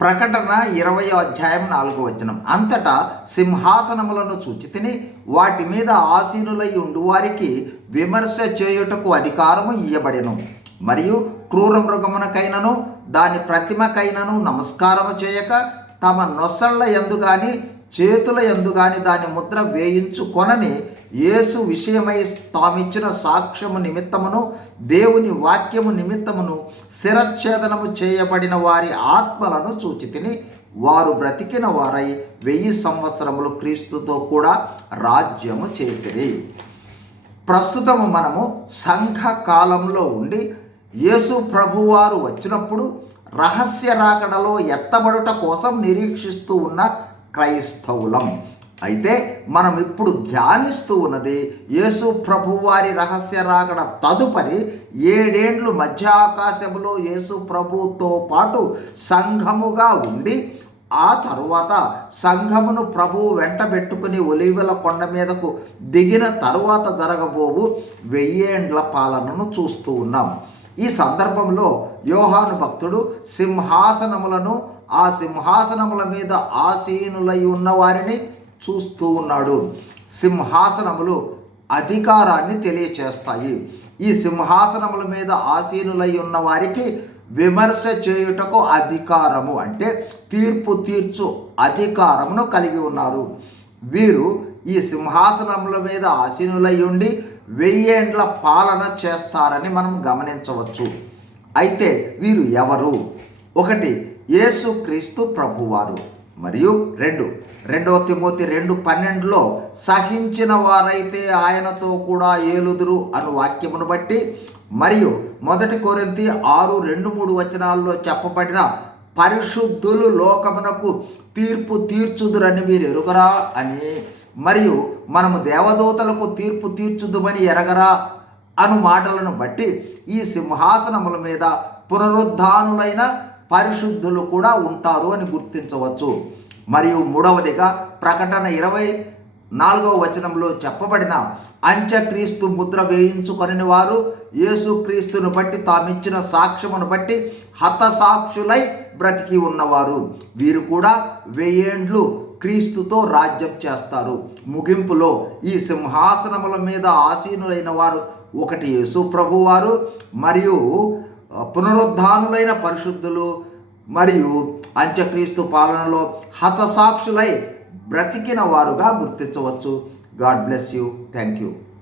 ప్రకటన ఇరవై అధ్యాయం నాలుగు వచనం. అంతటా సింహాసనములను చూచితిని వాటి మీద ఆసీనులై ఉండు వారికి విమర్శ చేయుటకు అధికారము ఇయ్యబడెను. మరియు క్రూర మృగమునకైనను దాని ప్రతిమకైనను నమస్కారము చేయక తమ నొసళ్ళ ఎందుగాని చేతుల ఎందు గాని దాని ముద్ర వేయించుకొనని యేసు విషయమై తామిచ్చిన సాక్ష్యము నిమిత్తమును దేవుని వాక్యము నిమిత్తమును శిరచ్ఛేదనము చేయబడిన వారి ఆత్మలను చూచితిని వారు బ్రతికిన వారై వెయ్యి సంవత్సరములు క్రీస్తుతో కూడా రాజ్యము చేసిరి. ప్రస్తుతము మనము సంఘ కాలంలో ఉండి యేసు ప్రభువారు వచ్చినప్పుడు రహస్య రాకడలో ఎత్తబడుట కోసం నిరీక్షిస్తూ ఉన్న క్రైస్తవులం. అయితే మనం ఇప్పుడు ధ్యానిస్తూ ఉన్నది యేసు ప్రభువారి రహస్య రాకడ తదుపరి ఏడేండ్లు మధ్య ఆకాశములో యేసు ప్రభుతో పాటు సంఘముగా ఉండి ఆ తరువాత సంఘమును ప్రభువు వెంట పెట్టుకుని ఒలివల కొండ మీదకు దిగిన తరువాత జరగబోవు వెయ్యేండ్ల పాలనను చూస్తూ ఉన్నాం. ఈ సందర్భంలో యోహాను భక్తుడు సింహాసనములను ఆ సింహాసనముల మీద ఆసీనులై ఉన్న వారిని చూస్తూ ఉన్నాడు. సింహాసనములు అధికారాన్ని తెలియచేస్తాయి. ఈ సింహాసనముల మీద ఆసీనులై ఉన్న వారికి విమర్శ చేయుటకు అధికారము అంటే తీర్పు తీర్చు అధికారమును కలిగి ఉన్నారు. వీరు ఈ సింహాసనముల మీద ఆసీనులై ఉండి వెయ్యేండ్ల పాలన చేస్తారని మనం గమనించవచ్చు. అయితే వీరు ఎవరు? ఒకటి యేసుక్రీస్తు ప్రభువారు. మరియు రెండు రెండవ తిమోతి రెండు పన్నెండులో సహించిన వారైతే ఆయనతో కూడా ఏలుదురు అను వాక్యమును బట్టి మరియు మొదటి కొరింతి ఆరు రెండు మూడు వచనాల్లో చెప్పబడిన పరిశుద్ధులు లోకమునకు తీర్పు తీర్చుదురని మీరు ఎరుగరా అని మరియు మనము దేవదూతలకు తీర్పు తీర్చుదుమని ఎరగరా అను మాటలను బట్టి ఈ సింహాసనముల మీద పునరుద్ధానులైన పరిశుద్ధులు కూడా ఉంటారు అని గుర్తించవచ్చు. మరియు మూడవదిగా ప్రకటన ఇరవై నాలుగవ వచనంలో చెప్పబడిన అంత్యక్రీస్తు ముద్ర వేయించుకొని వారు యేసుక్రీస్తును బట్టి తామిచ్చిన సాక్ష్యమును బట్టి హతసాక్షులై బ్రతికి ఉన్నవారు. వీరు కూడా వెయ్యేండ్లు క్రీస్తుతో రాజ్యం చేస్తారు. ముగింపులో ఈ సింహాసనముల మీద ఆసీనులైన వారు ఒకటి యేసు ప్రభువారు మరియు పునరుద్ధానులైన పరిశుద్ధులు మరియు అంత్యక్రీస్తు పాలనలో హతసాక్షులై బ్రతికిన వారుగా గుర్తించవచ్చు. God bless you. Thank you